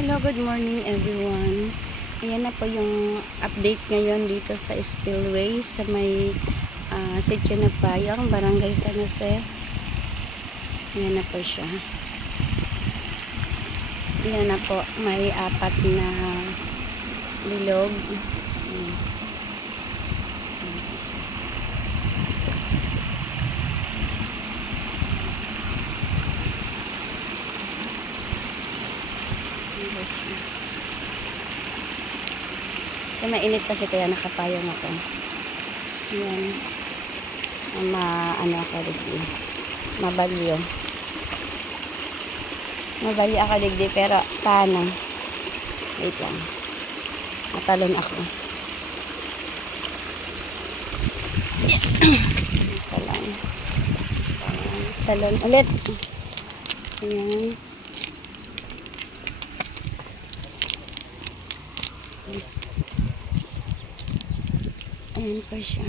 Hello, good morning everyone. Ayan na po yung update ngayon dito sa spillway sa may sitio na Payong, Barangay San Jose. Ayan na po siya. Ayan na po, may 4 na bilog. So mainit kasi kaya nakapayong ako. Ayan. Ano ako digdi. Mabalyo. Mabalyo ako digdi pero paano? Wait lang. Matalon ako. Ito lang. So, talon ulit. Ayan. Ayan pa siya.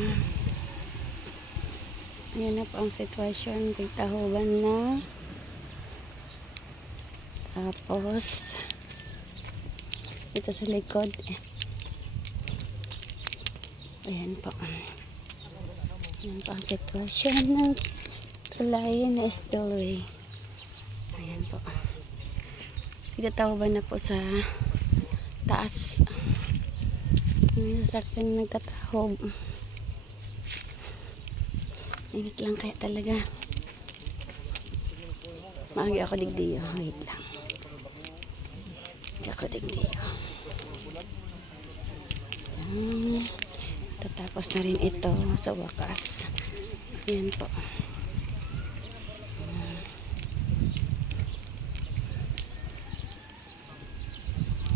Ayan na po ang sitwasyon. May tahuban na. Tapos, dito sa likod. Ayan po. Ayan po ang sitwasyon ng tulay na spillway. Ayan po. Dito tahuban na po sa taas. May sasakyan na nagtatahob. Init lang kaya talaga. Maagi ako digdiyo. Wait lang. Maagi ako digdiyo. Tatapos na rin ito sa wakas. Ayan po.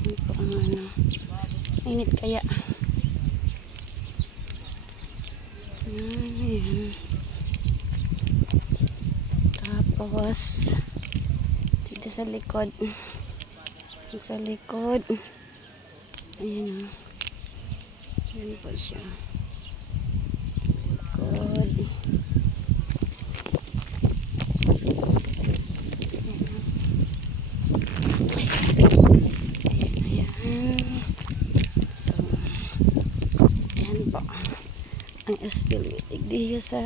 Ayan po ang ano. Init kaya. Ayan. Tapos dito sa likod. Sa likod. Ayan o. Ayan po siya. Likod. Ang spillway digdi sa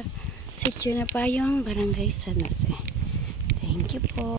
sitio na Payong, Barangay San Jose. Thank you po.